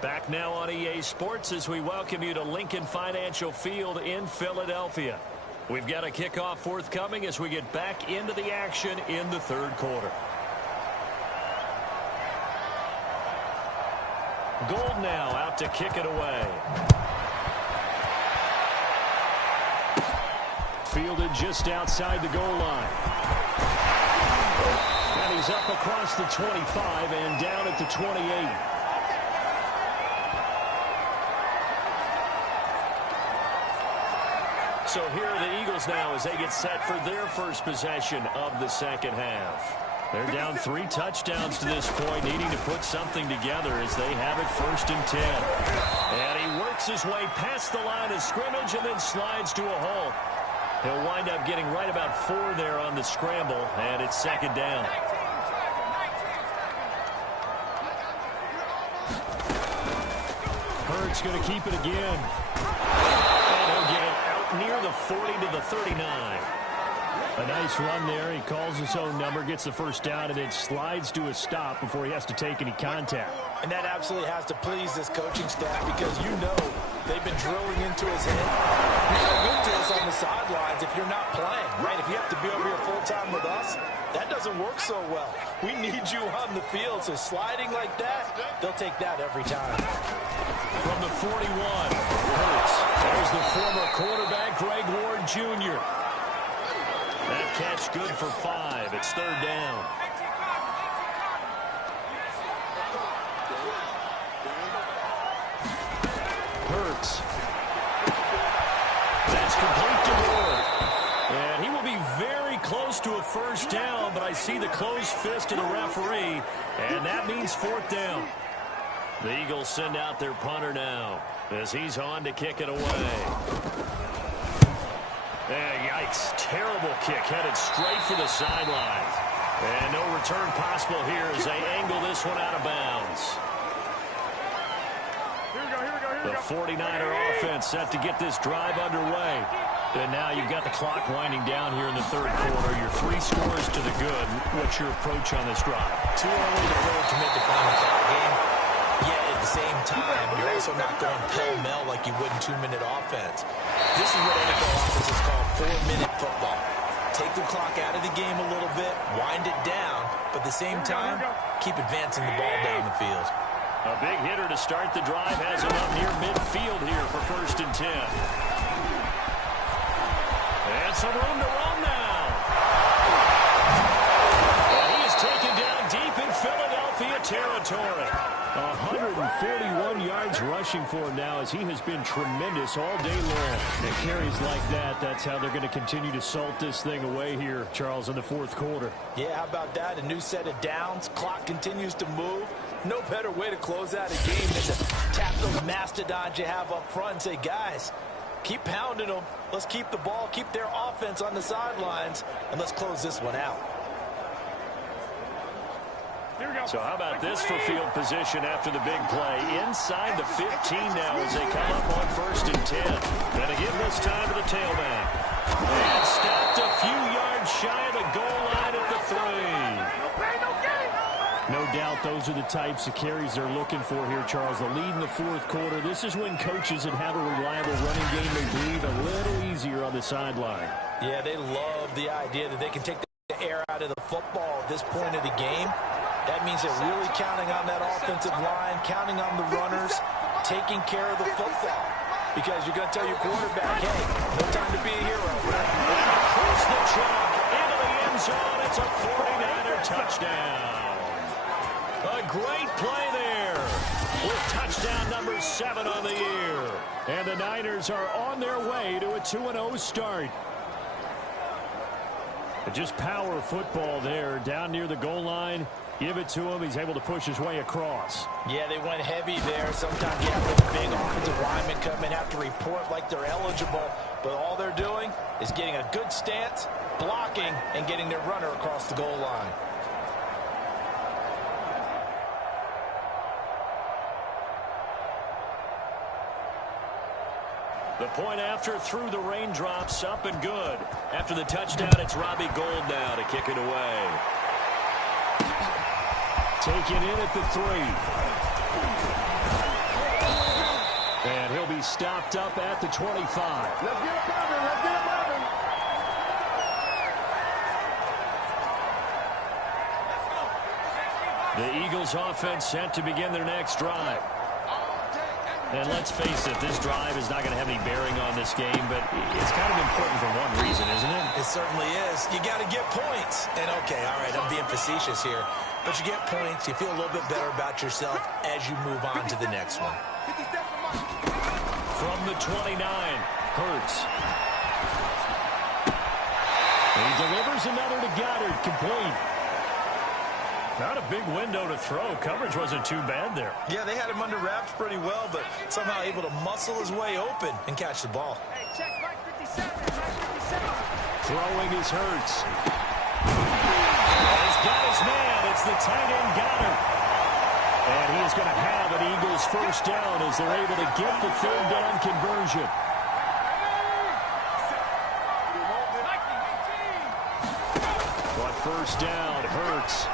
Back now on EA Sports as we welcome you to Lincoln Financial Field in Philadelphia. We've got a kickoff forthcoming as we get back into the action in the third quarter. Gold now out to kick it away. Fielded just outside the goal line. And he's up across the 25 and down at the 28. So here are the Eagles now as they get set for their first possession of the second half. They're down 3 touchdowns to this point, needing to put something together as they have it 1st and 10. And he works his way past the line of scrimmage and then slides to a hole. He'll wind up getting right about 4 there on the scramble, and it's 2nd down. Hurts going to keep it again. And he'll get it out near the 40 to the 39. A nice run there. He calls his own number, gets the first down, and then slides to a stop before he has to take any contact. And that absolutely has to please this coaching staff because you know they've been drilling into his head. You're so good to us on the sidelines if you're not playing, right? If you have to be over here full-time with us, that doesn't work so well. We need you on the field, so sliding like that, they'll take that every time. From the 41, Hurts. There's the former quarterback, Greg Ward Jr. That catch good for 5. It's 3rd down. Hurts. That's complete to Ward. And he will be very close to a first down, but I see the closed fist of the referee, and that means 4th down. The Eagles send out their punter now as he's on to kick it away. Yikes. Terrible kick headed straight for the sideline. And no return possible here as they angle this one out of bounds. The 49er offense set to get this drive underway. And now you've got the clock winding down here in the third quarter. Your 3 scores to the good. What's your approach on this drive? Too early to really commit to playing the clock game. Yet at the same time, you're also not going pell-mell like you would in 2-minute offense. This is what NFL offenses call 4-minute football. Take the clock out of the game a little bit, wind it down, but at the same time, keep advancing the ball down the field. A big hitter to start the drive has him up near midfield here for 1st and 10. And some room to run now. And he is taken down deep in Philadelphia territory. 141 yards rushing for him now as he has been tremendous all day long. And carries like that, that's how they're going to continue to salt this thing away here, Charles, in the 4th quarter. Yeah, how about that? A new set of downs. Clock continues to move. No better way to close out a game than to tap those mastodons you have up front and say, guys, keep pounding them. Let's keep the ball, keep their offense on the sidelines, and let's close this one out. So how about this for field position after the big play? Inside the 15 now as they come up on 1st and 10. And again this time to the tailback. And stopped a few yards shy of the goal line at the 3. No doubt those are the types of carries they're looking for here, Charles. The lead in the 4th quarter. This is when coaches that have a reliable running game, they breathe a little easier on the sideline. Yeah, they love the idea that they can take the air out of the football at this point of the game. That means they're really counting on that offensive line, counting on the runners, taking care of the football. Because you're going to tell your quarterback, hey, no time to be a hero. Here's the chunk into the end zone. It's a 49er touchdown. A great play there with touchdown number 7 on the year. And the Niners are on their way to a 2-0 start. Just power football there down near the goal line. Give it to him. He's able to push his way across. Yeah, they went heavy there. Sometimes you have those big offensive linemen come in, have to report like they're eligible. But all they're doing is getting a good stance, blocking, and getting their runner across the goal line. The point after through the raindrops, up and good. After the touchdown, it's Robbie Gould now to kick it away. Taken in at the 3. He's stopped up at the 25. Let's get it popping. Let's get it popping. The Eagles offense set to begin their next drive. And let's face it, this drive is not going to have any bearing on this game, but it's kind of important for one reason, isn't it? It certainly is. You got to get points. And, okay, all right, I'm being facetious here. But you get points, you feel a little bit better about yourself as you move on to the next one. From the 29, Hurts. He delivers another to Goddard, complete. Not a big window to throw. Coverage wasn't too bad there. Yeah, they had him under wraps pretty well, but somehow able to muscle his way open and catch the ball. Hey, check Mike 57. Mike 57. Throwing is Hurts. He's got his man. It's the tight end Goddard. And he is going to have an Eagles first down as they're able to get the third down conversion. But first down, Hurts.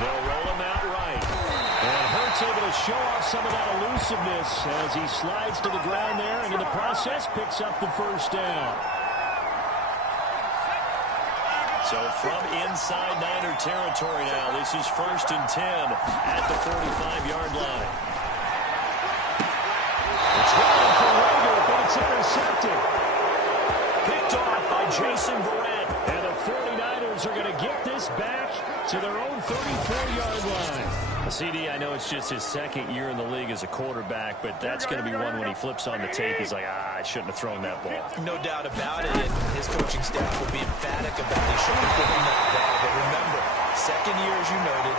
They'll roll him out right. And Hurts able to show off some of that elusiveness as he slides to the ground there and in the process picks up the first down. So from inside Niner territory now, this is 1st and 10 at the 45-yard line. It's running for Rager, but it's intercepted. Picked off by Jason Verrett. And the 49ers are going to get this back to their own 34-yard line. CD, I know it's just his second year in the league as a quarterback, but that's going to be one when he flips on the tape. He's like, I shouldn't have thrown that ball. No doubt about it, and his coaching staff will be emphatic about they shouldn't have given him that ball. But remember, second year, as you noted,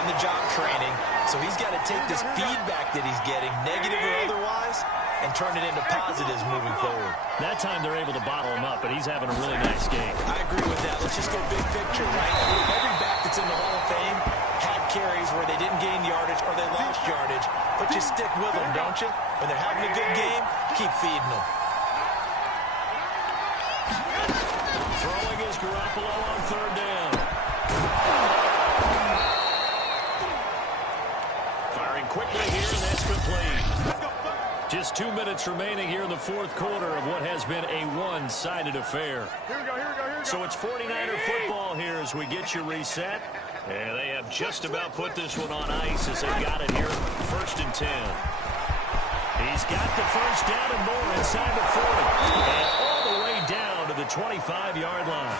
on-the-job training, so he's got to take this feedback that he's getting, negative or otherwise, and turn it into positives moving forward. That time they're able to bottle him up, but he's having a really nice game. I agree with that. Let's just go big picture, right? Every back that's in the Hall of Fame had carries where they didn't gain yardage or they lost yardage, but you stick with them, don't you? When they're having a good game, keep feeding them. Throwing is Garoppolo on third down. Firing quickly here, and that's complete. Just 2 minutes remaining here in the fourth quarter of what has been a one-sided affair. Here we go, here we go, here we go. So it's 49er football here as we get you reset. And they have just about put this one on ice as they got it here, 1st and 10. He's got the first down and more inside the 40. And all the way down to the 25-yard line.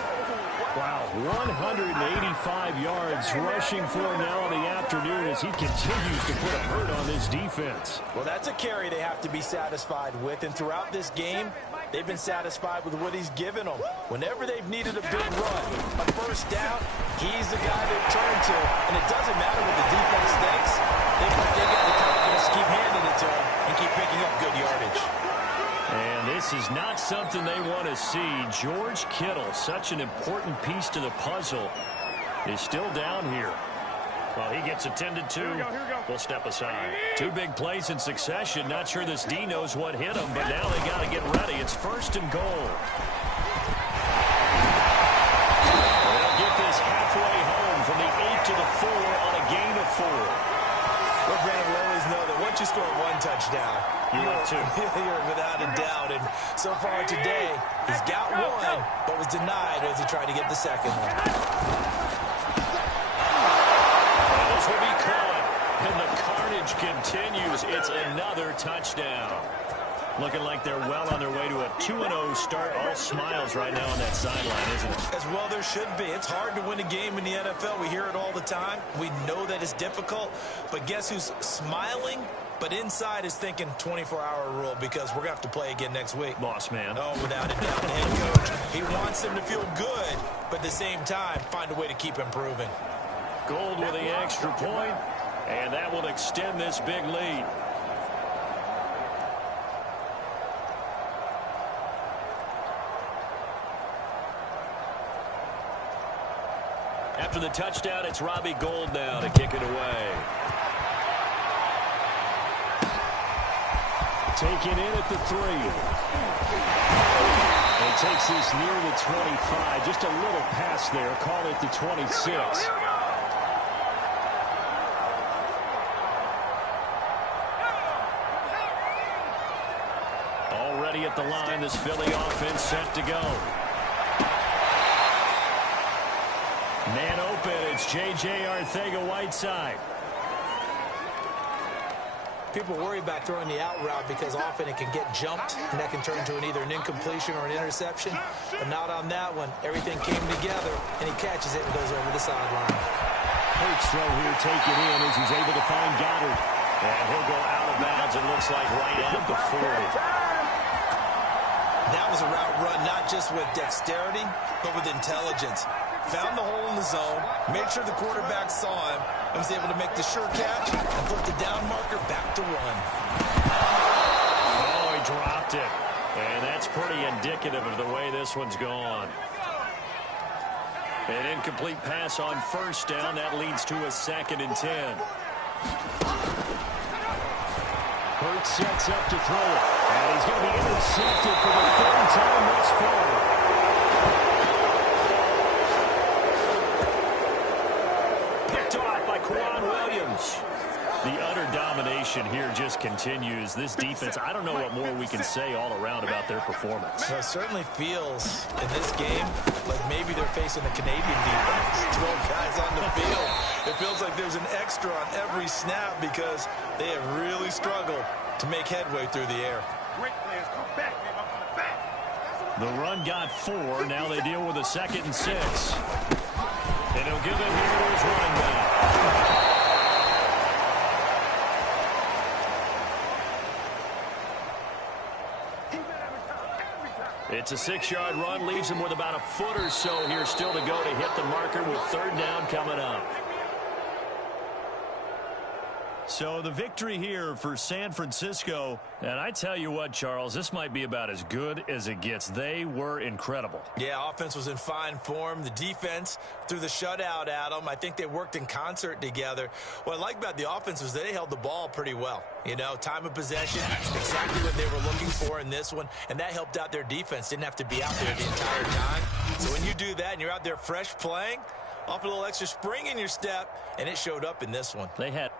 Wow, 185 yards rushing for him now in the afternoon as he continues to put a hurt on this defense. Well, that's a carry they have to be satisfied with, and throughout this game, they've been satisfied with what he's given them. Whenever they've needed a big run, a first down, he's the guy they've turned to, and it doesn't matter what the defense thinks. They got the confidence to keep handing it to him and keep picking up good yardage. And this is not something they want to see. George Kittle, such an important piece to the puzzle, is still down here. Well, he gets attended to. Here we go. We'll step aside. 2 big plays in succession. Not sure this D knows what hit him, but now they got to get ready. It's 1st and goal. They'll get this halfway home from the 8 to the 4 on a gain of 4. Well, Brandon, we always know that once you score one touchdown, you're without a doubt. And so far today, he's got one, but was denied as he tried to get the second one. This will be caught, and the carnage continues. It's another touchdown. Looking like they're well on their way to a 2-0 start. All smiles right now on that sideline, isn't it? As well there should be. It's hard to win a game in the NFL. We hear it all the time. We know that it's difficult. But guess who's smiling? But inside is thinking 24-hour rule because we're going to have to play again next week. Boss man. Oh, without a doubt, the head coach. He wants them to feel good, but at the same time, find a way to keep improving. Gold with the extra point, and that will extend this big lead. After the touchdown, it's Robbie Gould now to kick it away. Taken in at the 3. And takes this near the 25. Just a little pass there. Call it the 26. ready at the line. This Philly offense set to go. Man open, it's J.J. Arcega-Whiteside. People worry about throwing the out route because often it can get jumped, and that can turn into either an incompletion or an interception. But not on that one. Everything came together, and he catches it and goes over the sideline. Hurts throw here, take it in as he's able to find Goddard. And he'll go out of bounds, it looks like right at the 40. That was a route run not just with dexterity, but with intelligence. Found the hole in the zone, made sure the quarterback saw him, and was able to make the sure catch and flip the down marker back to run. Oh, he dropped it. And that's pretty indicative of the way this one's gone. An incomplete pass on first down. That leads to a 2nd and 10. Hurts sets up to throw it. And he's going to be intercepted for the 3rd time thus far. Picked off by Quan Williams. The utter domination here just continues. This defense, I don't know what more we can say all around about their performance. Well, it certainly feels in this game like maybe they're facing the Canadian defense. 12 guys on the field. It feels like there's an extra on every snap because they have really struggled to make headway through the air. The run got 4. Now they deal with a 2nd and 6. And he'll give it here to his running back. It's a 6-yard run, leaves him with about a foot or so here still to go to hit the marker with 3rd down coming up. So the victory here for San Francisco, and I tell you what, Charles, this might be about as good as it gets. They were incredible. Yeah, offense was in fine form. The defense threw the shutout at them. I think they worked in concert together. What I like about the offense was they held the ball pretty well. You know, time of possession, exactly what they were looking for in this one, and that helped out their defense. Didn't have to be out there the entire time. So when you do that and you're out there fresh playing, off a little extra spring in your step, and it showed up in this one. They had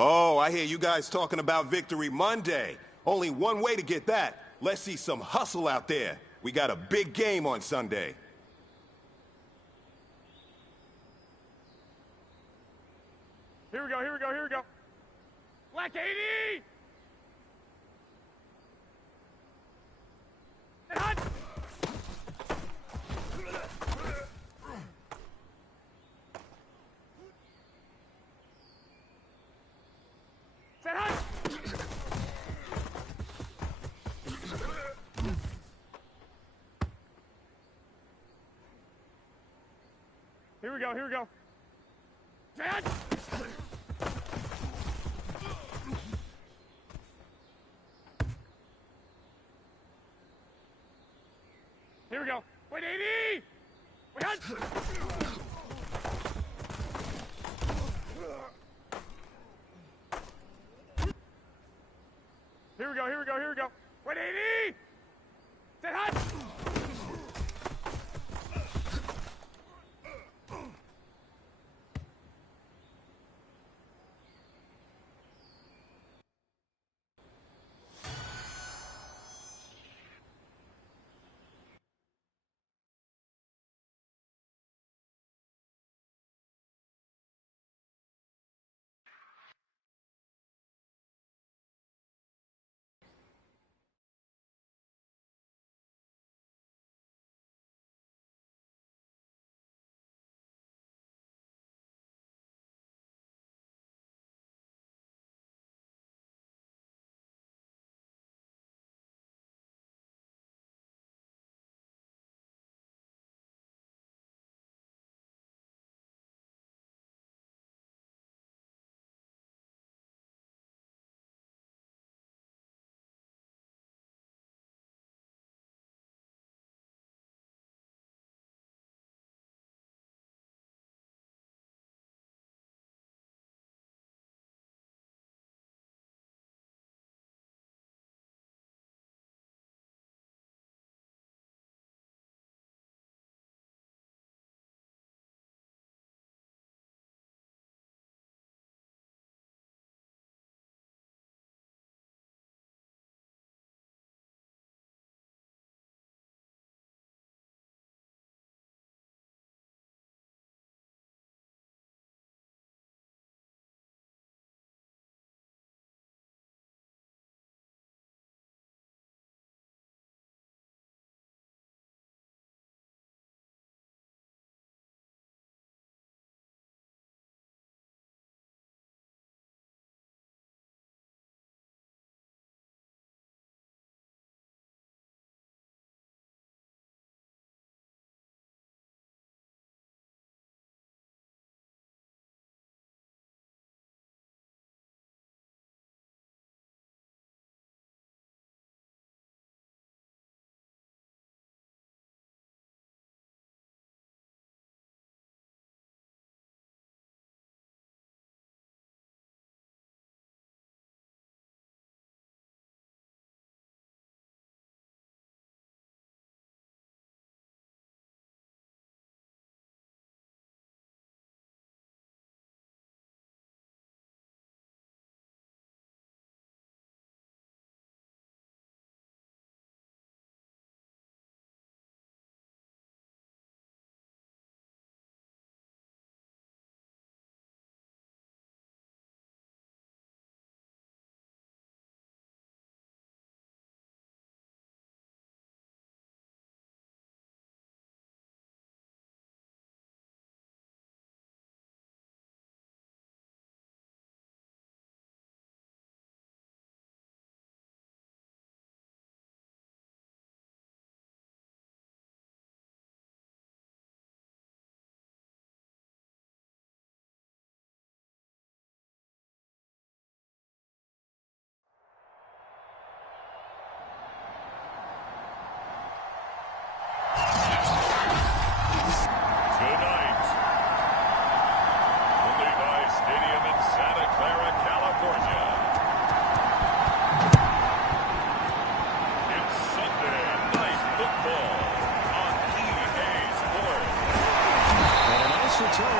Oh, I hear you guys talking about Victory Monday. Only one way to get that. Let's see some hustle out there. We got a big game on Sunday. Here we go, here we go, here we go. Black 80! And hot! Here we go, here we go. Dad! Here we go. Wait, 80! Wait, hut! Here we go, here we go, here we go. Wait, 80! Sit hut!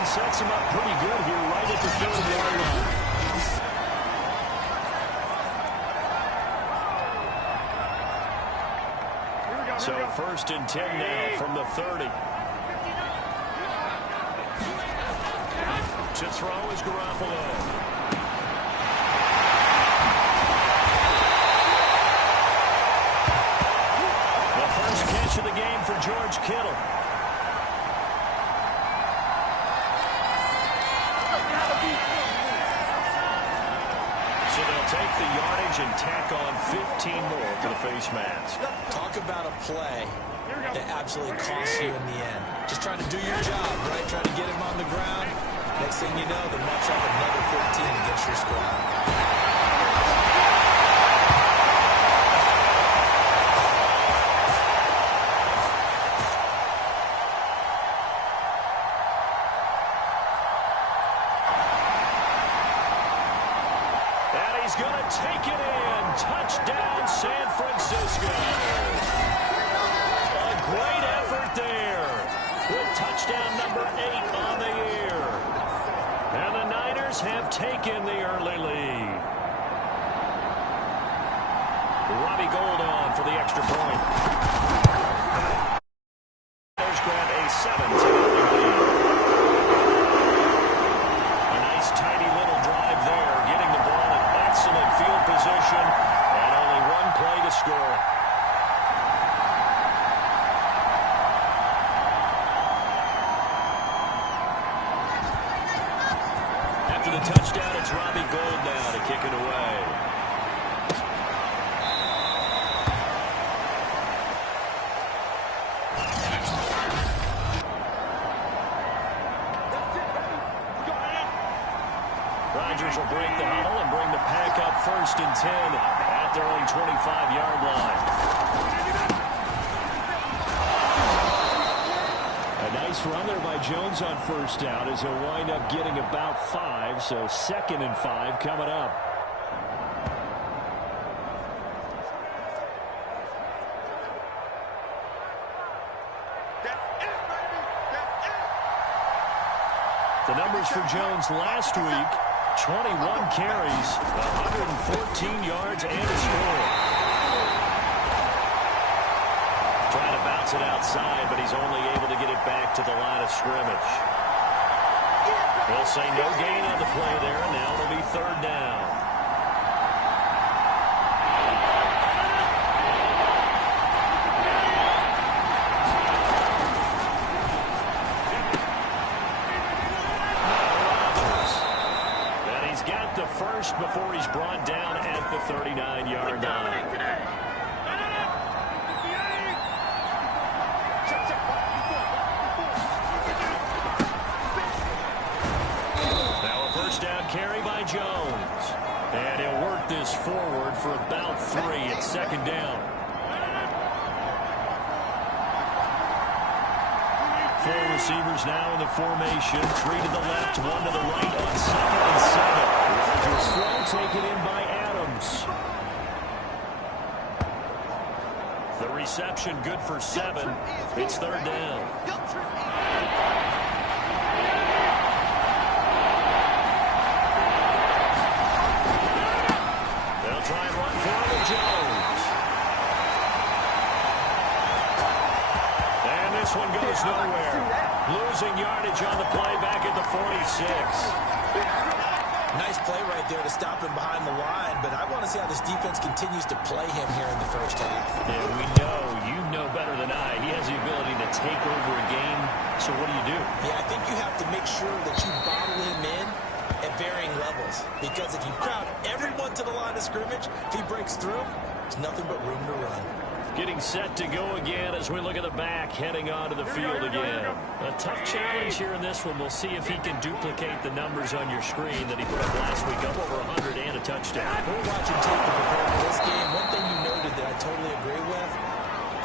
Sets him up pretty good here right at the 30-yard line. So first and 10 now from the 30. To throw is Garoppolo. The first catch of the game for George Kittle. So they'll take the yardage and tack on 15 more for the face mask. Talk about a play that absolutely costs you in the end. Just trying to do your job, right? Trying to get him on the ground. Next thing you know, they're much up another 15 against your squad. And he's going to take it in. Touchdown, San Francisco. A great effort there with touchdown number 8 on the year. And the Niners have taken the early lead. Robbie Gould on for the extra point. Niners grab a 7-0 lead. A nice tidy little drive there, getting the ball in excellent field position, and only one play to score. After the touchdown, it's Robbie Gould now to kick it away. Rodgers will break the huddle and bring the pack up 1st and 10 at their own 25-yard line. A nice run there by Jones on 1st down as he'll wind up getting about 5, so 2nd and 5 coming up. The numbers for Jones last week: 21 carries, 114 yards, and a score. Trying to bounce it outside, but he's only able to get it back to the line of scrimmage. They'll say no gain on the play there, and now it'll be 3rd down. The first before he's brought down at the 39-yard line. Now a 1st down carry by Jones. And he'll work this forward for about 3 at 2nd down. Four receivers now in the formation. 3 to the left, 1 to the right on 2nd and 7. Rodgers throw taken in by Adams. The reception good for 7. It's 3rd down. They'll try and run for it with Jones. And this one goes nowhere. Losing yardage on the play back at the 46. Nice play right there to stop him behind the line, but I want to see how this defense continues to play him here in the 1st half. Yeah, we know, you know better than I, he has the ability to take over a game, so what do? Yeah, I think you have to make sure that you bottle him in at varying levels, because if you crowd everyone to the line of scrimmage, if he breaks through, there's nothing but room to run. Getting set to go again as we look at the back, heading onto the field again. A tough challenge here in this one. We'll see if he can duplicate the numbers on your screen that he put up last week, up over 100 and a touchdown. We're watching tape to prepare for this game. One thing you noted that I totally agree with,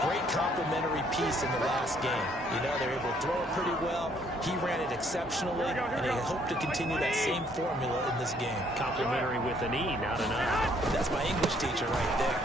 great complementary piece in the last game. You know, they're able to throw it pretty well. He ran it exceptionally, and they hope to continue that same formula in this game. Complementary with an E, not an I. That's my English teacher right there.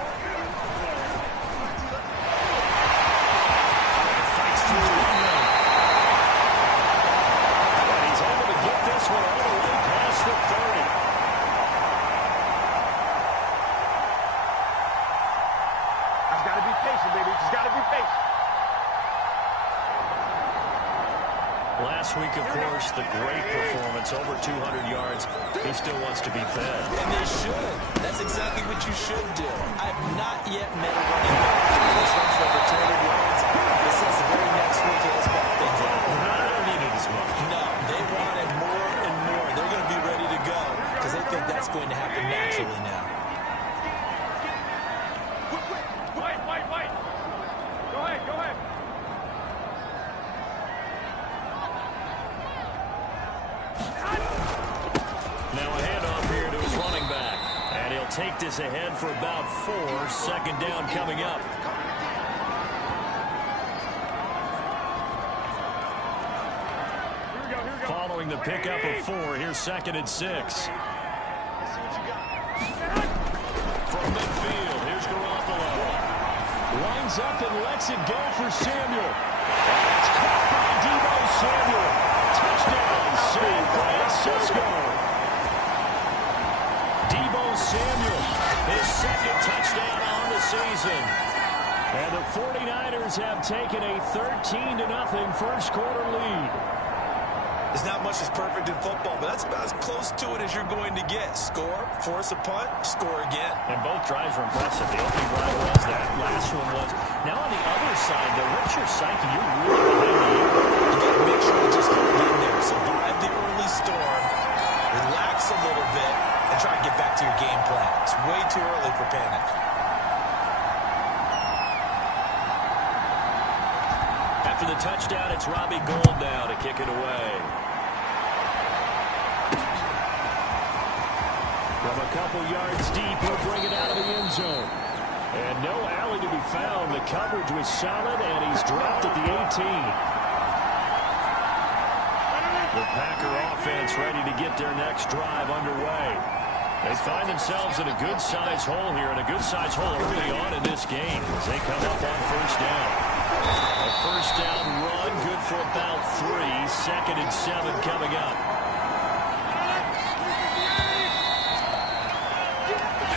Last week, of course, the great performance, over 200 yards. He still wants to be fed. And they should. That's exactly what you should do. I've not yet met a running back that's run for over 200 yards. This says the very next week he has better things on. I don't need it as much. No, they want it more and more. They're going to be ready to go because they think that's going to happen naturally now. Wait. And he'll take this ahead for about 4. Second down coming up. Following the pickup of 4, here's 2nd and 6. From midfield, here's Garoppolo. Lines up and lets it go for Samuel. And it's caught by Deebo Samuel. Touchdown, San Francisco. Deebo Samuel, his 2nd touchdown on the season. And the 49ers have taken a 13-0 first quarter lead. There's not much that's perfect in football, but that's about as close to it as you're going to get. Score, force a punt, score again. And both drives were impressive. The opening drive was, that last one was. Now on the other side, though, what's your psyche? You're really behind the eight. You got to make sure to just hold in there. Survive the early storm, relax a little bit, and try to get back to your game plan. It's way too early for panic. After the touchdown, it's Robbie Gould now to kick it away. From a couple yards deep, he'll bring it out of the end zone. And no alley to be found. The coverage was solid, and he's dropped at the 18. The Packer offense ready to get their next drive underway. They find themselves in a good-sized hole here, and a good-sized hole early on in this game as they come up on first down. A first down run, good for about 3. 2nd and 7 coming up.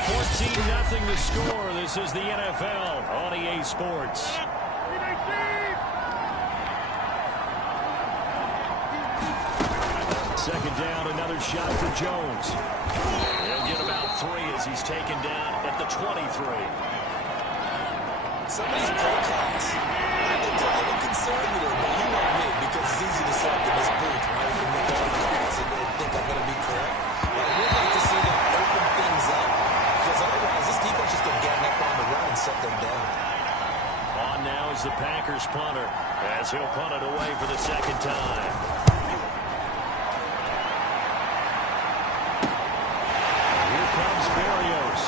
14-0 to score. This is the NFL on EA Sports. Second down, another shot for Jones. He'll get about 3 as he's taken down at the 23. Some of these play calls, I've been a little conservative, but you know me, because it's easy to select in this booth, right? You can make all the calls and think I'm going to be correct. But I would like to see them open things up, because otherwise this defense just going to gang up on the run and set them down. On now is the Packers punter, as he'll punt it away for the 2nd time. Here comes Berrios.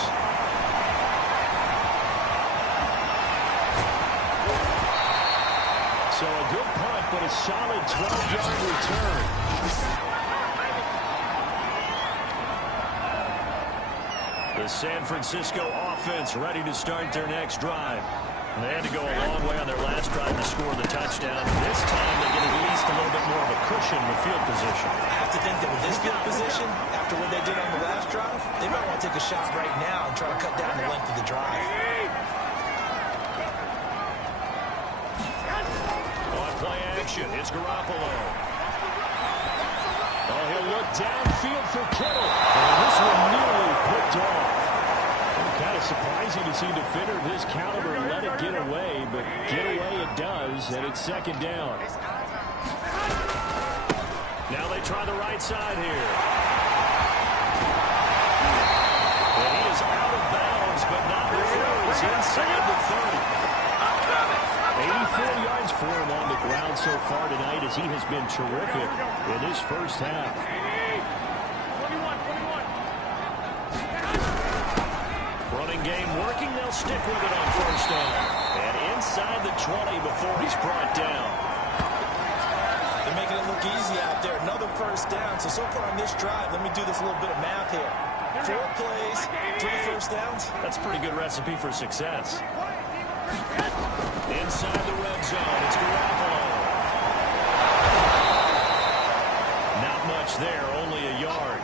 So a good punt, but a solid 12-yard return. The San Francisco offense ready to start their next drive. They had to go a long way on their last drive to score the touchdown. This time they get at least a little bit more of a cushion with field position. I have to think that with this field position, after what they did on the last drive, they might want to take a shot right now and try to cut down the length of the drive. On play action, it's Garoppolo. Oh, he'll look downfield for Kittle. And this one nearly picked off. Kind of surprising to see a defender of his caliber let it get away, but get away it does, and it's 2nd down. Now they try the right side here. And he is out of bounds, but not before he's inside the 30. 84 yards for him on the ground so far tonight as he has been terrific in this first half. Running game working, they'll stick with it on first down. And inside the 20 before he's brought down. They're making it look easy out there. Another first down. So far on this drive, let me do this little bit of math here. 4 plays, 3 first downs. That's a pretty good recipe for success. Inside the red zone, it's Garoppolo. Not much there, only a yard.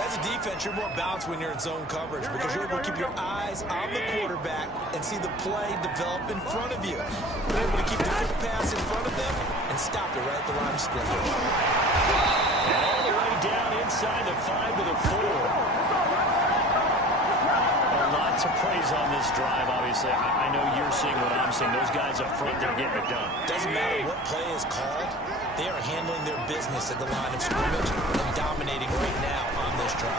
As a defense, you're more balanced when you're in zone coverage because you're able to keep your eyes on the quarterback and see the play develop in front of you. You're able to keep the quick pass in front of them and stop it right at the line of scrimmage. And all the way down inside the 5 to the 4. A lot to praise on this drive, obviously. I know you're seeing what I'm seeing. Those guys up front, they're getting it done. Doesn't matter what play is called. They are handling their business at the line of scrimmage and dominating right now on this drive.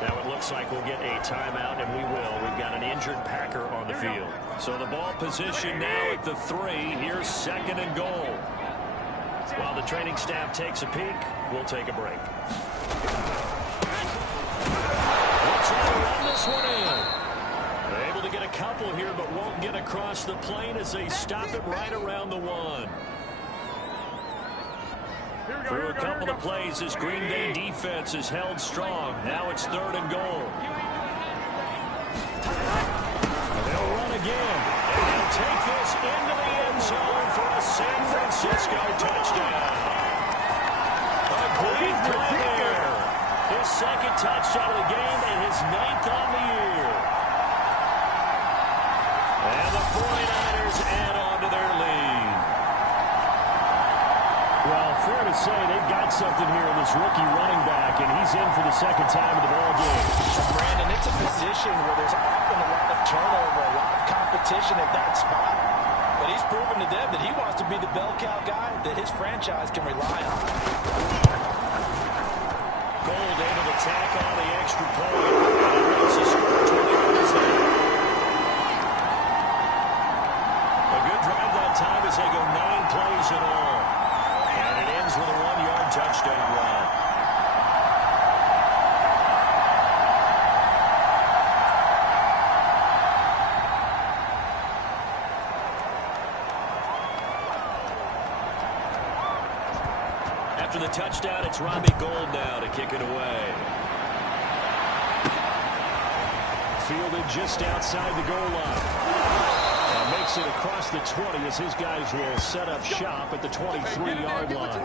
Now it looks like we'll get a timeout, and we will. We've got an injured Packer on the field. So the ball position now at the 3. Here's 2nd and goal. While the training staff takes a peek, we'll take a break. We'll try to run this one in. They're able to get a couple here, but won't get across the plane as they stop it right around the 1. Through a couple of plays, this Green Bay defense is held strong. Now it's 3rd and goal. They'll run again. And they'll take this into the end zone for a San Francisco touchdown. A great play there. His 2nd touchdown of the game and his 9th on the year. And the 49ers add on to their lead. Well, fair to say they've got something here in this rookie running back, and he's in for the 2nd time of the ball game. Brandon, it's a position where there's often a lot of turnover, a lot of competition at that spot. But he's proven to them that he wants to be the bell cow guy that his franchise can rely on. Gold able to tack on the extra point. And makes the score 20 now. A good drive that time as they go 9 plays in all. And it ends with a 1-yard touchdown run. After the touchdown, it's Robbie Gould now to kick it away. Fielded just outside the goal line. And makes it across the 20 as his guys will set up shop at the 23-yard line.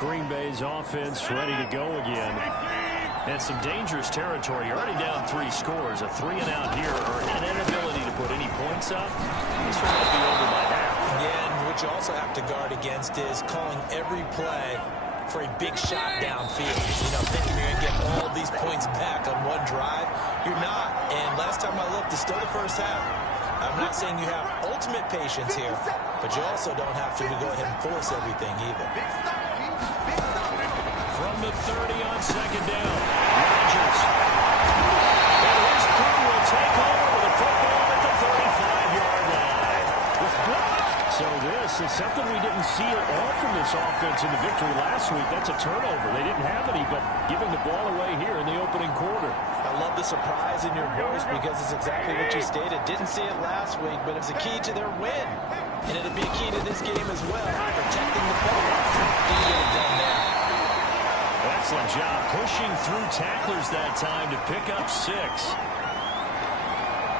Green Bay's offense ready to go again. And some dangerous territory. You're already down 3 scores. A 3-and-out here or an inability to put any points up. This one might be over by half. Yeah, and what you also have to guard against is calling every play for a big shot downfield. You know, thinking you're going to get all these points back on one drive. You're not. And last time I looked, it's still the first half. I'm not saying you have ultimate patience here, but you also don't have to go ahead and force everything either. From the 30 on 2nd down, Rodgers. And his crew will take over with a football at the 35-yard line. So this is something we didn't see at all from this offense in the victory last week. That's a turnover. They didn't have any, but giving the ball away here in the opening quarter. I love the surprise in your voice because it's exactly what you stated. Didn't see it last week, but it's a key to their win. And it'll be a key to this game as well, protecting the ball. Didn't get it done there. Excellent job pushing through tacklers that time to pick up 6.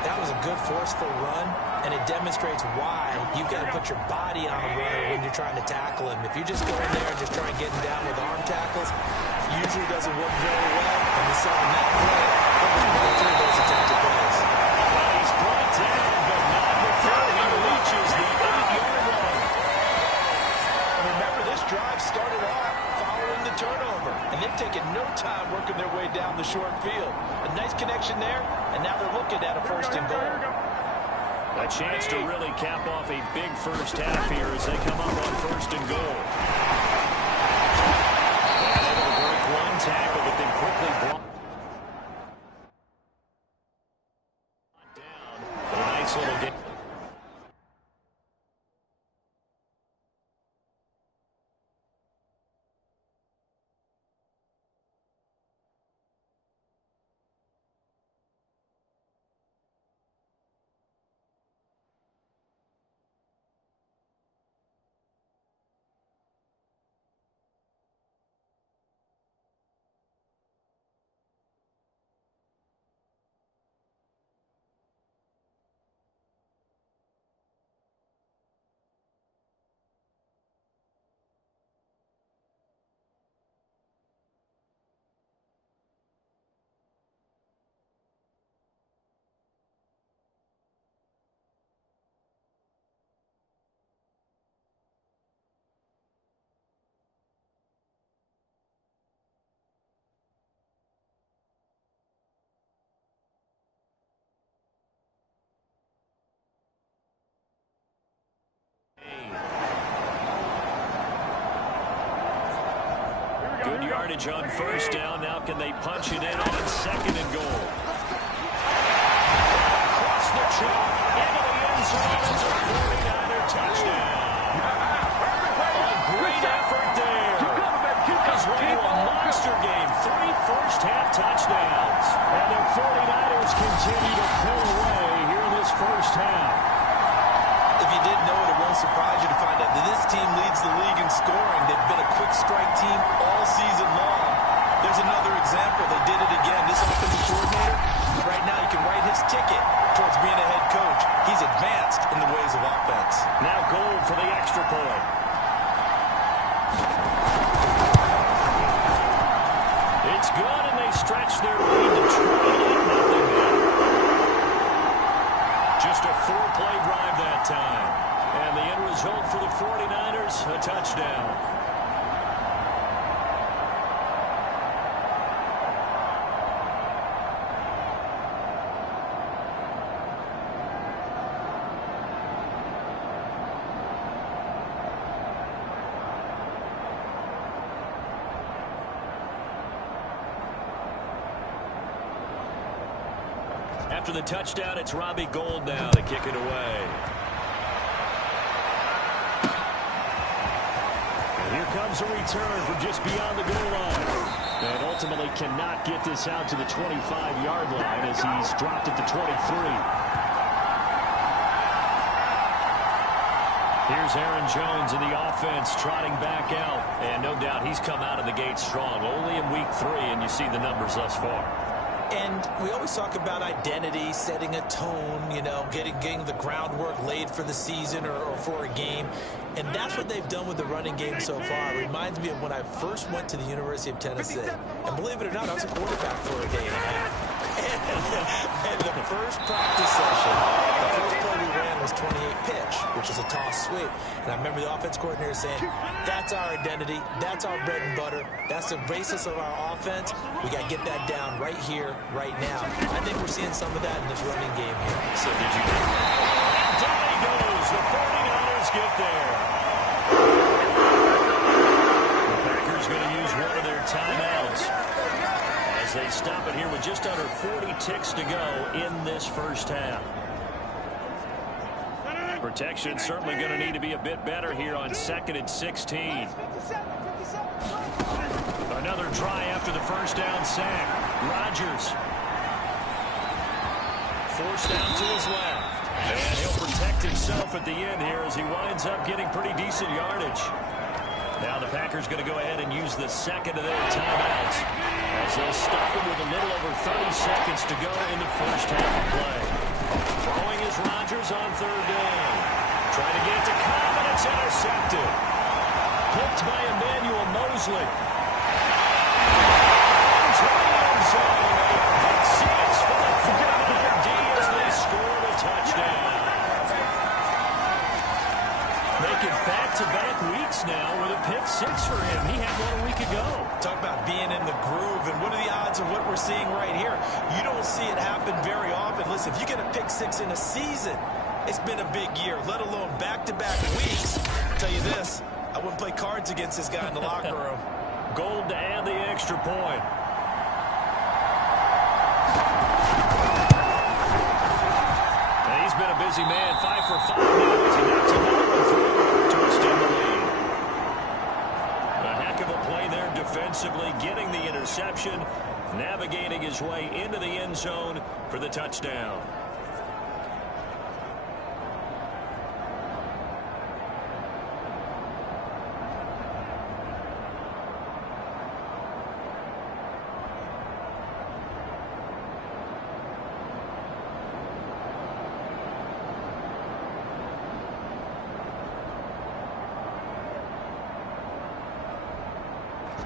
That was a good forceful run, and it demonstrates why you've got to put your body on a runner when you're trying to tackle him. If you just go in there and just try and get him down with arm tackles, usually doesn't work very well. And we saw in that play, they're through those attempted plays. He's brought down, but not before he reaches the 8-yard line. And remember, this drive started off following the turnover, and they've taken no time working their way down the short field. A nice connection there, and now they're looking at a 1st and goal. A chance to really cap off a big first half here as they come up on 1st and goal. And able to break one tackle, but then quickly blocked down. A nice little game. Good yardage on 1st down. Now can they punch it in on 2nd and goal? Across the chalk, into the end zone. It's a 49er touchdown. A great continue to pull away here in this first half. If you didn't know it, it won't surprise you to find out that this team leads the league in scoring. They've been a quick strike team all season long. There's another example. They did it again. This offensive coordinator, right now, you can write his ticket towards being a head coach. He's advanced in the ways of offense. Now Gold for the extra point. It's good, and they stretch their lead to 20-0 now. Just a 4-play drive that time. And the end result for the 49ers, a touchdown. After the touchdown, it's Robbie Gould now to kick it away. And here comes a return from just beyond the goal line. And ultimately cannot get this out to the 25-yard line as he's dropped at the 23. Here's Aaron Jones in the offense trotting back out. And no doubt he's come out of the gate strong. Only in week 3, and you see the numbers thus far. And we always talk about identity, setting a tone, you know, getting the groundwork laid for the season or for a game. And that's what they've done with the running game so far. It reminds me of when I first went to the University of Tennessee. And believe it or not, I was a quarterback for a day and a half. And the first practice session, the first play we ran was 28 pitch, which is a toss sweep. And I remember the offense coordinator saying, that's our identity, that's our bread and butter, that's the basis of our offense. We got to get that down right here, right now. I think we're seeing some of that in this running game here. So did you know? And down he goes. The 49ers get there. The Packers going to use one of their timeouts as they stop it here with just under 40 ticks to go in this first half. Protection certainly going to need to be a bit better here on 2nd and 16. Another try after the first down sack. Rodgers forced down to his left. And he'll protect himself at the end here as he winds up getting pretty decent yardage. Now the Packers going to go ahead and use the second of their timeouts as they'll stop him with a little over 30 seconds to go in the first half of play. Throwing is Rodgers on 3rd down. Trying to get it to Cobb, and it's intercepted. Picked by Emmanuel Mosley. Into the end zone. Pick 6 for the 49er D as they score the touchdown. Making back-to-back weeks now with a pick 6 for him. He had one a week ago. Talk about being in the groove, and what are the odds of what we're seeing right here? You don't see it happen very often. Listen, if you get a pick 6 in a season, it's been a big year, let alone back-to-back weeks. I'll tell you this, I wouldn't play cards against this guy in the locker room. Gold to add the extra point. And he's been a busy man, 5 for 5 now as he knocks another one through to extend the lead. A heck of a play there defensively, getting the interception, navigating his way into the end zone for the touchdown.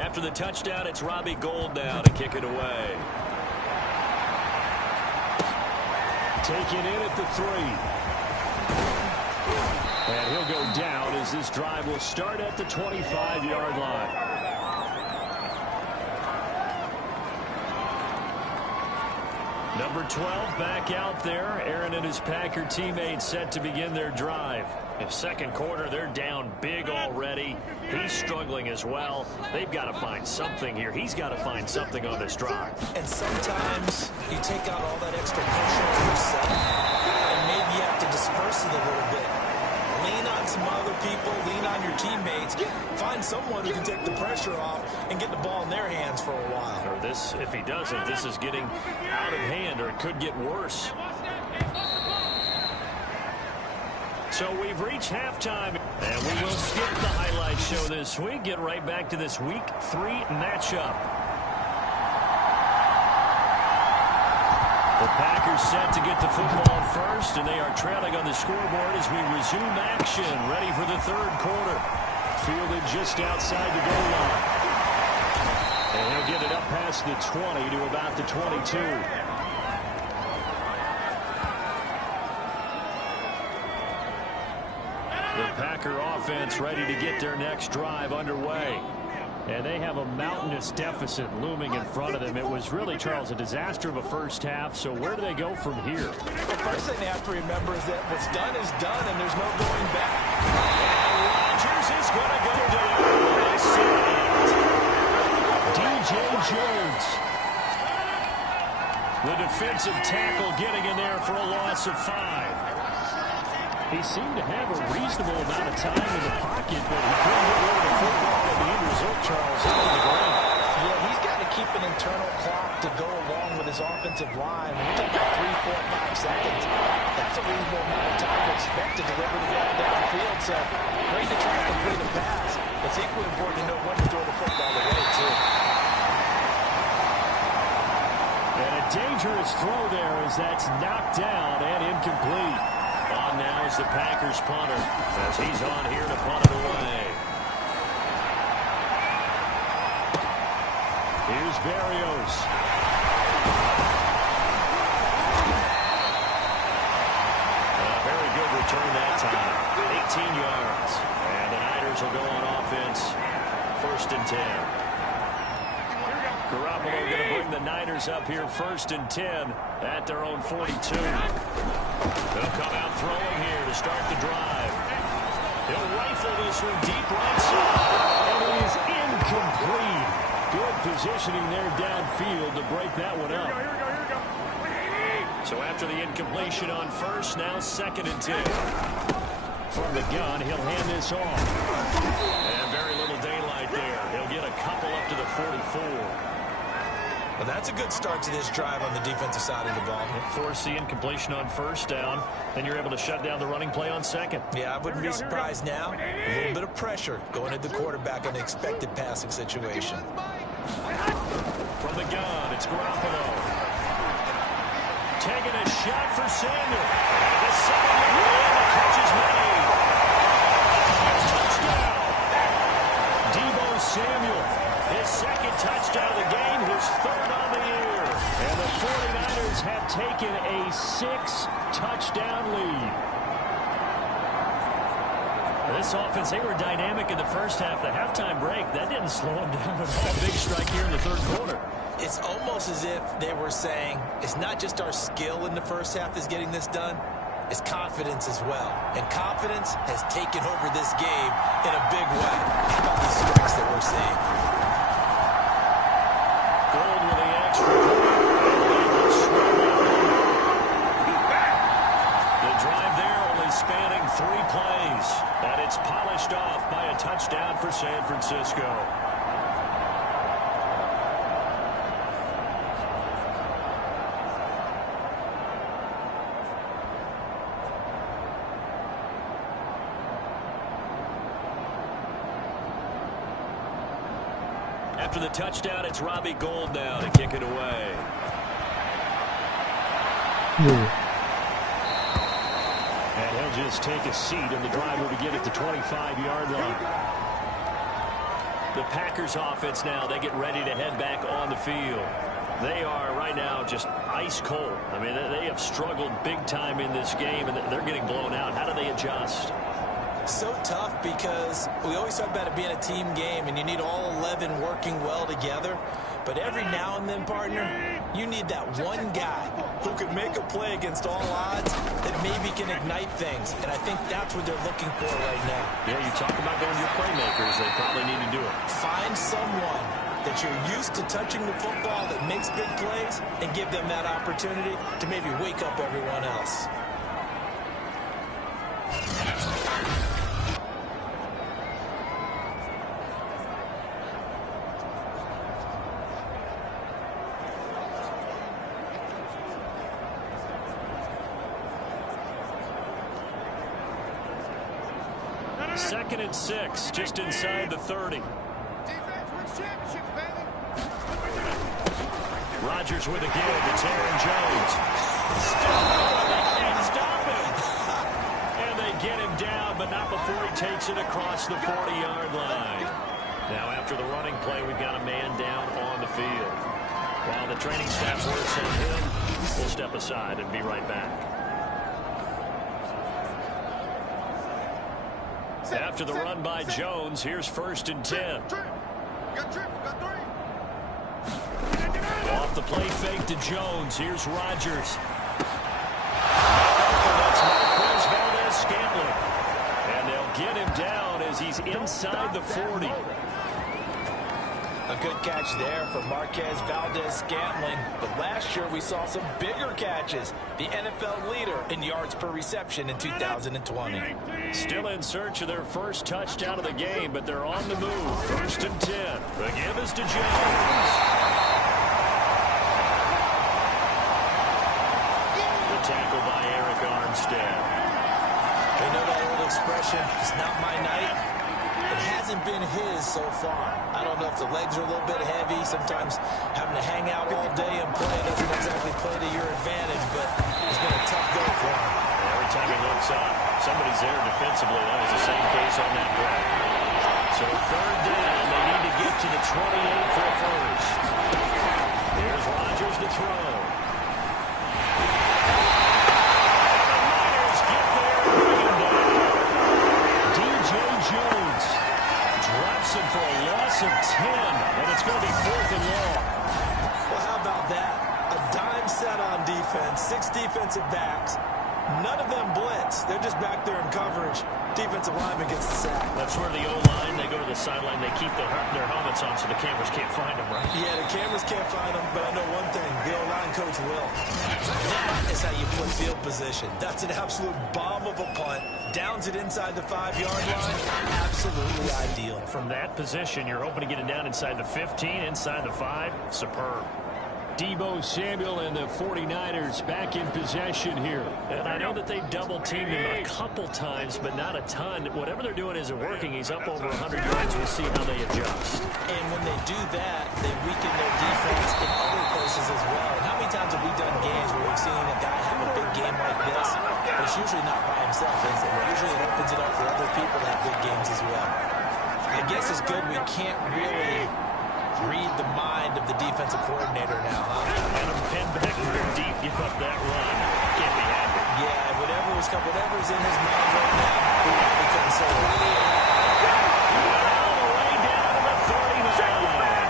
After the touchdown, it's Robbie Gould now to kick it away. Taken in at the 3. And he'll go down as this drive will start at the 25-yard line. Number 12 back out there. Aaron and his Packer teammates set to begin their drive. In second quarter, they're down big already. He's struggling as well. They've got to find something here. He's got to find something on this drive. And sometimes you take out all that extra pressure on yourself, and maybe you have to disperse it a little bit. Lean on some other people, lean on your teammates, find find someone who can take the pressure off and get the ball in their hands for a while. Or this, if he doesn't, this is getting out of hand, or it could get worse. So we've reached halftime, and we will skip the highlight show this week. Get right back to this Week 3 matchup. The Packers set to get the football first, and they are trailing on the scoreboard as we resume action, ready for the third quarter. Fielded just outside the goal line. And he'll get it up past the 20 to about the 22. The Packer offense ready to get their next drive underway. And they have a mountainous deficit looming in front of them. It was really, Charles, a disaster of a first half. So where do they go from here? The first thing they have to remember is that what's done is done, and there's no going back. And Rodgers is going to go down. DJ Jones. The defensive tackle getting in there for a loss of 5. He seemed to have a reasonable amount of time in the pocket, but he couldn't get rid of the football, and the end result, Charles, out of the ground. Yeah, he's got to keep an internal clock to go along with his offensive line. When you talk about 3, 4, 5 seconds, that's a reasonable amount of time to expect to deliver the ball downfield. So great to try to complete a pass. It's equally important to know when to throw the football away, too. And a dangerous throw there as that's knocked down and incomplete. On now is the Packers punter as he's on here to punt it away. Here's Berrios. Very good return that time. 18 yards. And the Niners will go on offense. 1st and 10. Garoppolo going to bring the Niners up here 1st and 10 at their own 42. They'll come out throwing here to start the drive. He'll rifle this one deep right side. And it is incomplete. Good positioning there downfield to break that one up. So after the incompletion on 1st, now 2nd and 10. From the gun, he'll hand this off. And very little daylight there. He'll get a couple up to the 44. Well, that's a good start to this drive on the defensive side of the ball. Force the incompletion on 1st down. Then you're able to shut down the running play on 2nd. Yeah, I wouldn't be surprised now. A little bit of pressure going at the quarterback in an expected passing situation. From the gun, it's Garoppolo. Taking a shot for Samuel. And the 7-yard line, the catch is made. Touchdown. Deebo Samuel. His 2nd touchdown of the game, his 3rd on the year. And the 49ers have taken a 6-touchdown lead. This offense, they were dynamic in the first half. The halftime break, that didn't slow them down at all. Big strike here in the 3rd quarter. It's almost as if they were saying, it's not just our skill in the first half that's getting this done, it's confidence as well. And confidence has taken over this game in a big way. How about these strikes that we're seeing? Gold with the extra point. The drive there only spanning 3 plays. And it's polished off by a touchdown for San Francisco. After the touchdown, it's Robbie Gould now to kick it away. And he'll just take a seat, and the driver to get at the 25-yard line. The Packers offense now, they get ready to head back on the field. They are right now just ice cold. I mean, they have struggled big time in this game, and they're getting blown out. How do they adjust? So tough because we always talk about it being a team game and you need all 11 working well together. But every now and then, partner, you need that one guy who can make a play against all odds that maybe can ignite things. And I think that's what they're looking for right now. Yeah, you talk about going to your playmakers. They probably need to do it. Find someone that you're used to touching the football that makes big plays and give them that opportunity to maybe wake up everyone else. 2nd and 6, just inside the 30. Rodgers with a give. It's Aaron Jones. They can't stop him. And they get him down, but not before he takes it across the 40-yard line. Now, after the running play, we've got a man down on the field. While the training staff works on him, we'll step aside and be right back. After the run by Jones, here's 1st and 10. Off the play fake to Jones. Here's Rodgers. That's Marquez Valdez-Scantling. And they'll get him down as he's inside the 40. A good catch there for Marquez Valdez-Scantling. But last year we saw some bigger catches. The NFL leader in yards per reception in 2020. Still in search of their first touchdown of the game, but they're on the move. 1st and 10. The give is to Jones. The tackle by Eric Armstead. They know that old expression, it's not my night. It hasn't been his so far. I don't know if the legs are a little bit heavy. Sometimes having to hang out all day and play doesn't exactly play to your advantage, but it's been a tough go for him. Every time he looks up, somebody's there defensively. That was the same case on that play. So 3rd down, they need to get to the 28 for a first. Here's Rodgers to throw. Jones drops him for a loss of 10, and it's going to be 4th and long. Well, how about that? A dime set on defense, 6 defensive backs. None of them blitz. They're just back there in coverage. Defensive lineman gets the sack. That's where the O-line, they go to the sideline, they keep their helmets on so the cameras can't find them, right? Yeah, the cameras can't find them, but I know one thing. The O-line coach will. That is how you play field position. That's an absolute bomb of a punt. Downs it inside the 5-yard line. Absolutely ideal. From that position, you're hoping to get it down inside the 15, inside the 5. Superb. Deebo Samuel and the 49ers back in possession here. And I know that they've double-teamed him a couple times, but not a ton. Whatever they're doing isn't working. He's up over 100 yards. We'll see how they adjust. And when they do that, they weaken their defense in other places as well. And how many times have we done games where we've seen a guy have a big game like this? But it's usually not by himself, is it? Usually it opens it up for other people to have big games as well. I guess it's good we can't really read the mind of the defensive coordinator now, huh? And him pinned back real deep, give up that run. Can't be happy. Yeah, whatever's in his mind right now, we couldn't say that. All the way down to the 39.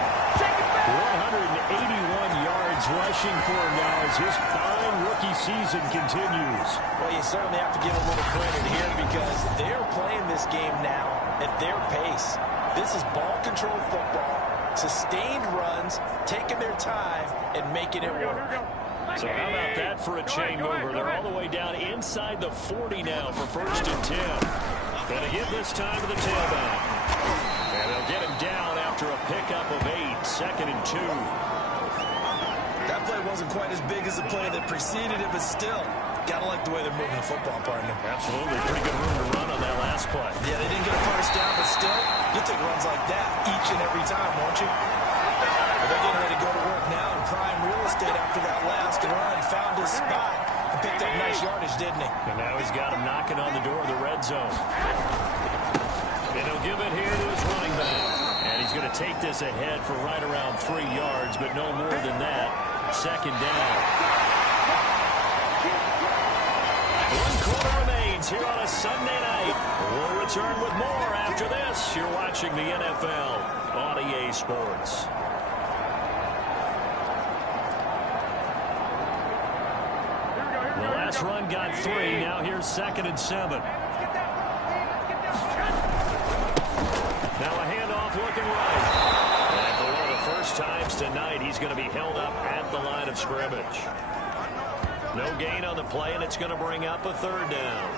181 yards rushing for him now as his fine rookie season continues. Well, you certainly have to give him a little credit here because they're playing this game now at their pace. This is ball control football. Sustained runs, taking their time, and making it work. So how about that for a chain mover? They're all the way down inside the 40 now for 1st and 10. Going to give this time to the tailback. And they'll get him down after a pickup of 8, 2nd and 2. That play wasn't quite as big as the play that preceded it, but still, gotta like the way they're moving the football, partner. Absolutely. Pretty good room to run on that last play. Yeah, they didn't get a first down, but still, you take runs like that each and every time, won't you? But they're getting ready to go to work now in prime real estate after that last run. Found his spot and picked up nice yardage, didn't he? And now he's got him knocking on the door of the red zone. And he'll give it here to his running back. And he's going to take this ahead for right around 3 yards, but no more than that. 2nd down. 1 quarter remains here on a Sunday night. We'll return with more after this. You're watching the NFL on EA Sports. The last run got 3. Now here's 2nd and 7. Now a handoff looking right. And for one of the first times tonight, he's going to be held up at the line of scrimmage. No gain on the play, and it's going to bring up a 3rd down.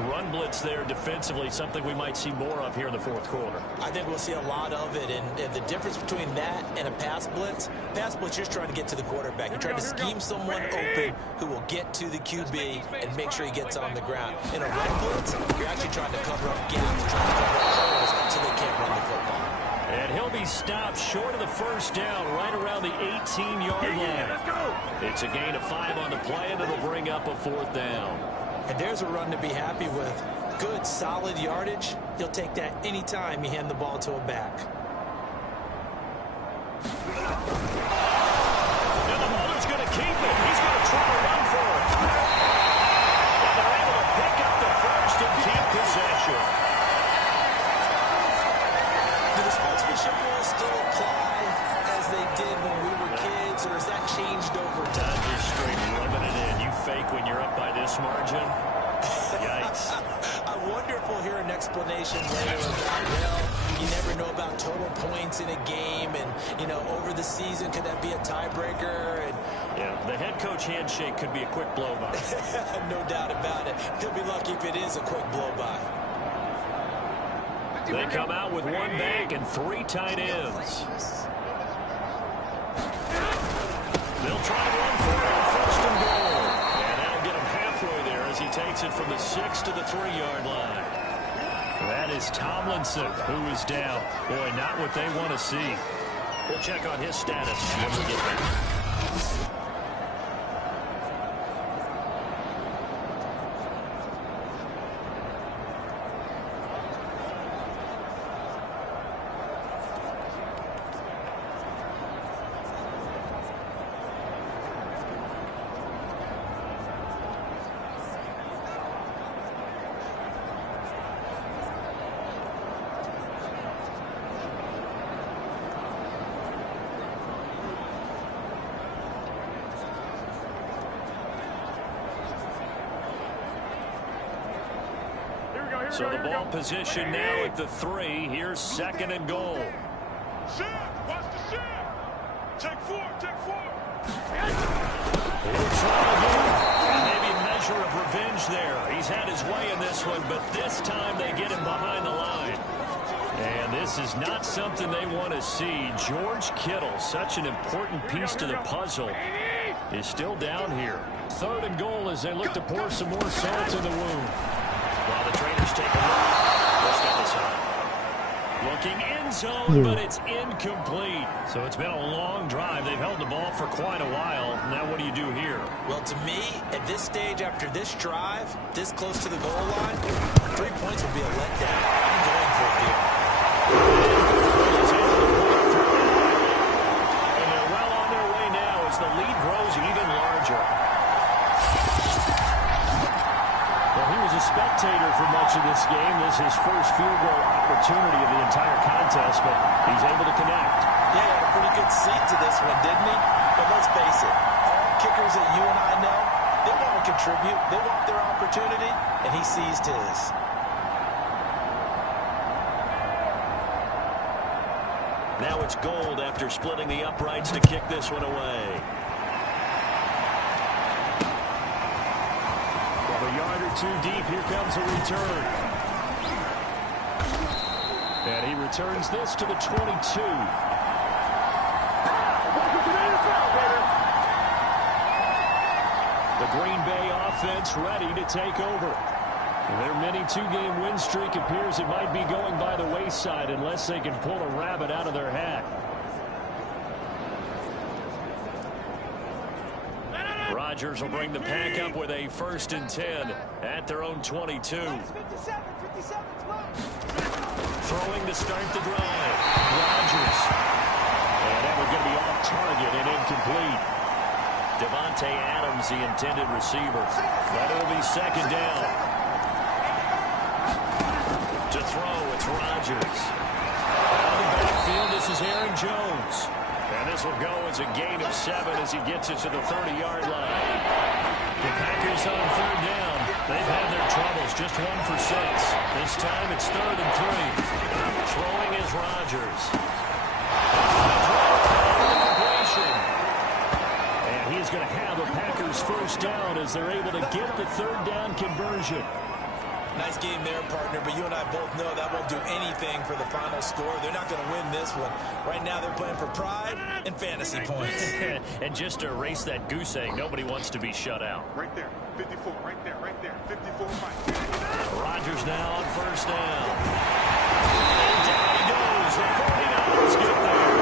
Run blitz there defensively, something we might see more of here in the fourth quarter. I think we'll see a lot of it, and the difference between that and a pass blitz, you're just trying to get to the quarterback. You're trying to scheme someone open who will get to the QB and make sure he gets on the ground. In a run blitz, you're actually trying to cover up gaps, trying to cover up holes so they can't run the football. And he'll be stopped short of the first down, right around the 18-yard line. It's a gain of 5 on the play, and it'll bring up a 4th down. And there's a run to be happy with. Good, solid yardage. He'll take that anytime you hand the ball to a back. And the Muller's going to keep it. He's going to try to run for it. And they're able to pick up the first and keep possession. Do the sportsmanship rules still apply as they did when we were kids, or has that changed over time? Just straight rubbing it in. You fake when you're up by this margin. Yikes. I wonder if we'll hear an explanation later about, well, you never know about total points in a game, and, you know, over the season, could that be a tiebreaker? And yeah, the head coach handshake could be a quick blow-by. no doubt about it. He'll be lucky if it is a quick blow-by. They come out with 1 back and 3 tight ends. They'll try to run for it on 1st and goal. And that'll get him halfway there as he takes it from the 6 to the 3-yard line. That is Tomlinson, who is down. Boy, not what they want to see. We'll check on his status when we get back. So the ball position now at the 3. Here's 2nd and goal. Shift! Watch the shift! Take 4! Take 4! He'll try again. And maybe a measure of revenge there. He's had his way in this one, but this time they get him behind the line. And this is not something they want to see. George Kittle, such an important piece to the puzzle, is still down here. 3rd and goal as they look to pour some more salt in the wound. While the trainers take a look. Let's get this on. Looking end zone, but it's incomplete. So it's been a long drive. They've held the ball for quite a while. Now what do you do here? Well, to me, at this stage, after this drive, this close to the goal line, 3 points would be a letdown. I'm going for it here. And they're well on their way now as the lead grows even larger. Well, he was a spectator for much of this game. This is his first field goal opportunity of the entire contest, but he's able to connect. Yeah, he had a pretty good seat to this one, didn't he? But let's face it, all kickers that you and I know, they want to contribute. They want their opportunity, and he seized his. Now it's Gold after splitting the uprights to kick this one away. Well, a yard or 2 deep, here comes a return. And he returns this to the 22. The Green Bay offense ready to take over. Their mini 2-game win streak appears it might be going by the wayside unless they can pull a rabbit out of their hat. Rodgers will bring the pack up with a 1st and 10 at their own 22. Throwing to start the drive. Rodgers. And that was going to be off target and incomplete. Devontae Adams, the intended receiver. But it'll be 2nd down. To throw, it's Rodgers. Out of the backfield, this is Aaron Jones. And this will go as a gain of 7 as he gets it to the 30-yard line. The Packers on 3rd down. They've had their troubles, just 1 for 6. This time it's 3rd and 3. Throwing is Rodgers. And he's going to have a Packers 1st down as they're able to get the 3rd down conversion. Nice game there, partner, but you and I both know that won't do anything for the final score. They're not going to win this one. Right now, they're playing for pride and fantasy points. And just to erase that goose egg, nobody wants to be shut out. Right there, 54, right there, 54, fight. Rodgers now on first down. And down he goes. The 49ers get there.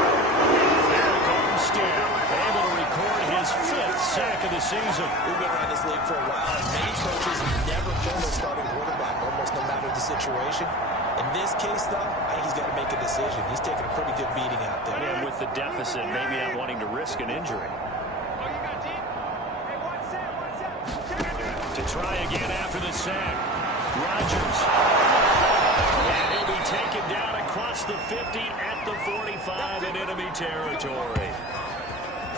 Eric Armstead able to record his 5th sack of the season. We've been around this league for a while, and many coaches never pull their starting quarterback, almost no matter the situation. In this case, though, I think he's got to make a decision. He's taking a pretty good beating out there. And with the deficit, maybe not wanting to risk an injury. Oh, you got deep. Hey, one set. To try again after the sack. Rodgers. And he'll be taken down across the 50 at the 45 in enemy territory.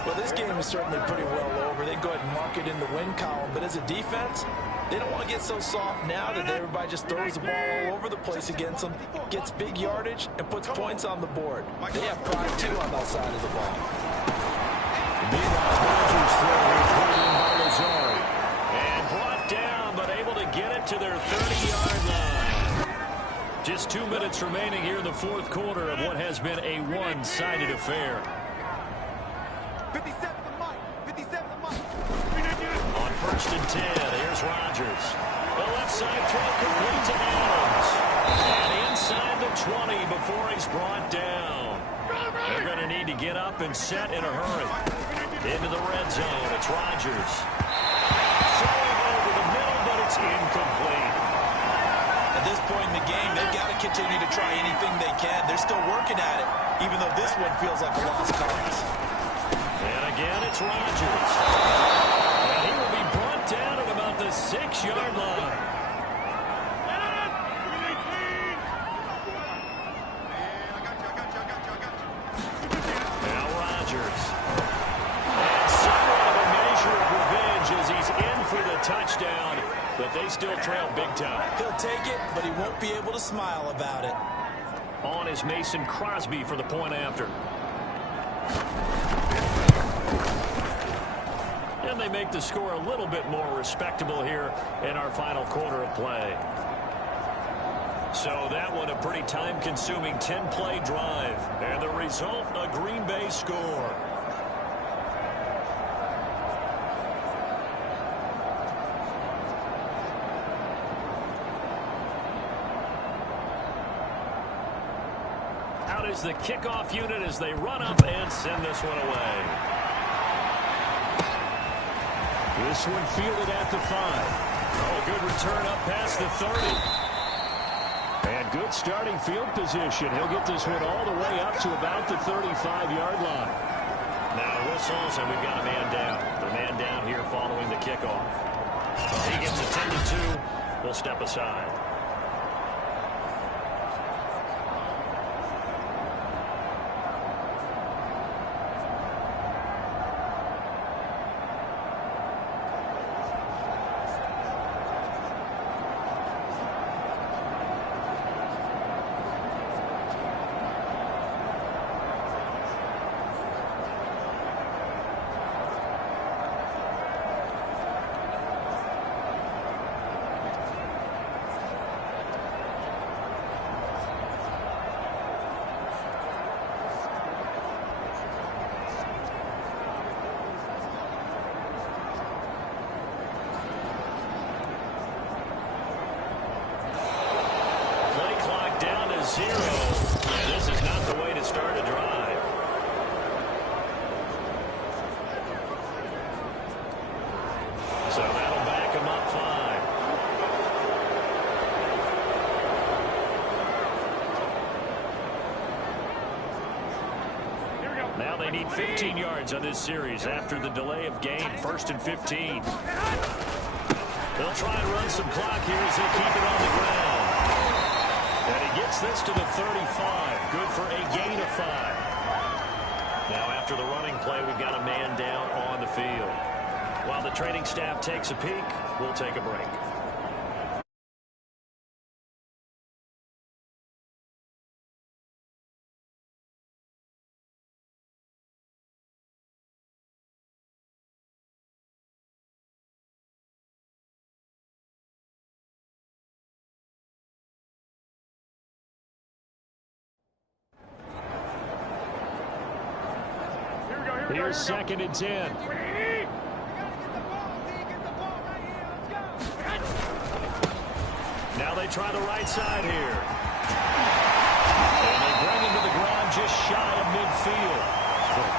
Well, this game is certainly pretty well over. They go ahead and mark it in the win column. But as a defense, they don't want to get so soft now that everybody just throws the ball all over the place against them, gets big yardage, and puts points on the board. They have pride, too, on that side of the ball. Meanwhile, Rodgers throw put in by Lazard. And brought down, but able to get it to their 30-yard line. Just 2 minutes remaining here in the fourth quarter of what has been a one-sided affair. 57 to Mike. 57 to Mike. On first and 10, here's Rodgers. The left side throw complete to Adams. And inside the 20 before he's brought down. They're going to need to get up and set in a hurry. Into the red zone, it's Rodgers. Throwing over the middle, but it's incomplete. At this point in the game, they've got to continue to try anything they can. They're still working at it, even though this one feels like a lost cause. And again, it's Rodgers. And he will be brought down at about the 6-yard line. Now Rodgers. And somewhat of a measure of revenge as he's in for the touchdown, but they still trail big time. He'll take it, but he won't be able to smile about it. On is Mason Crosby for the point after. And they make the score a little bit more respectable here in our final quarter of play. So that one a pretty time-consuming 10-play drive. And the result, a Green Bay score. Out is the kickoff unit as they run up and send this one away. This one fielded at the 5. Oh, good return up past the 30. And good starting field position. He'll get this one all the way up to about the 35-yard line. Now whistles, and we've got a man down. The man down here following the kickoff. He gets attended to. We'll step aside. This is not the way to start a drive. So that'll back him up 5. Here we go. Now they need 15 yards on this series after the delay of game. First and 15. They'll try and run some clock here as they keep it on the ground. And he gets this to the 35. Good for a gain of 5. Now after the running play, we've got a man down on the field. While the training staff takes a peek, we'll take a break. Here's 2nd and 10. Now they try the right side here. And they bring him to the ground just shy of midfield. But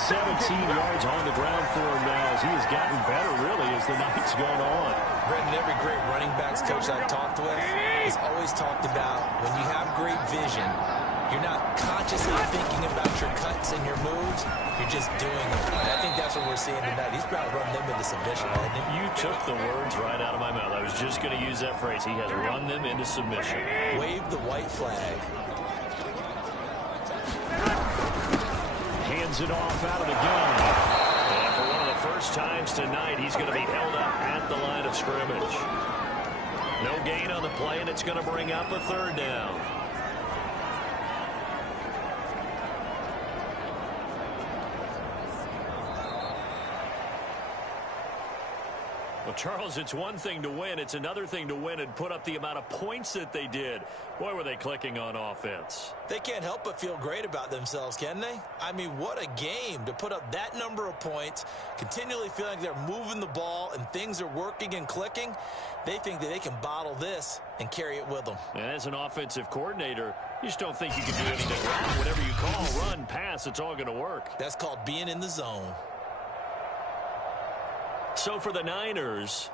217 yards on the ground for him now as he has gotten better, really, as the night's gone on. Brendan, every great running backs coach I've talked with has always talked about when you have great vision, you're not consciously thinking about your cuts and your moves. You're just doing them. And I think that's what we're seeing tonight. He's about to run them into submission, hasn't he? You took the words right out of my mouth. I was just going to use that phrase. He has run them into submission. Wave the white flag. Hands it off out of the gun. And for one of the first times tonight, he's going to be held up at the line of scrimmage. No gain on the play, and it's going to bring up a 3rd down. Well, Charles, it's one thing to win. It's another thing to win and put up the amount of points that they did. Boy, were they clicking on offense. They can't help but feel great about themselves, can they? I mean, what a game to put up that number of points, continually feeling like they're moving the ball and things are working and clicking. They think that they can bottle this and carry it with them. And as an offensive coordinator, you just don't think you can do anything wrong. Whatever you call, run, pass, it's all going to work. That's called being in the zone. So for the Niners,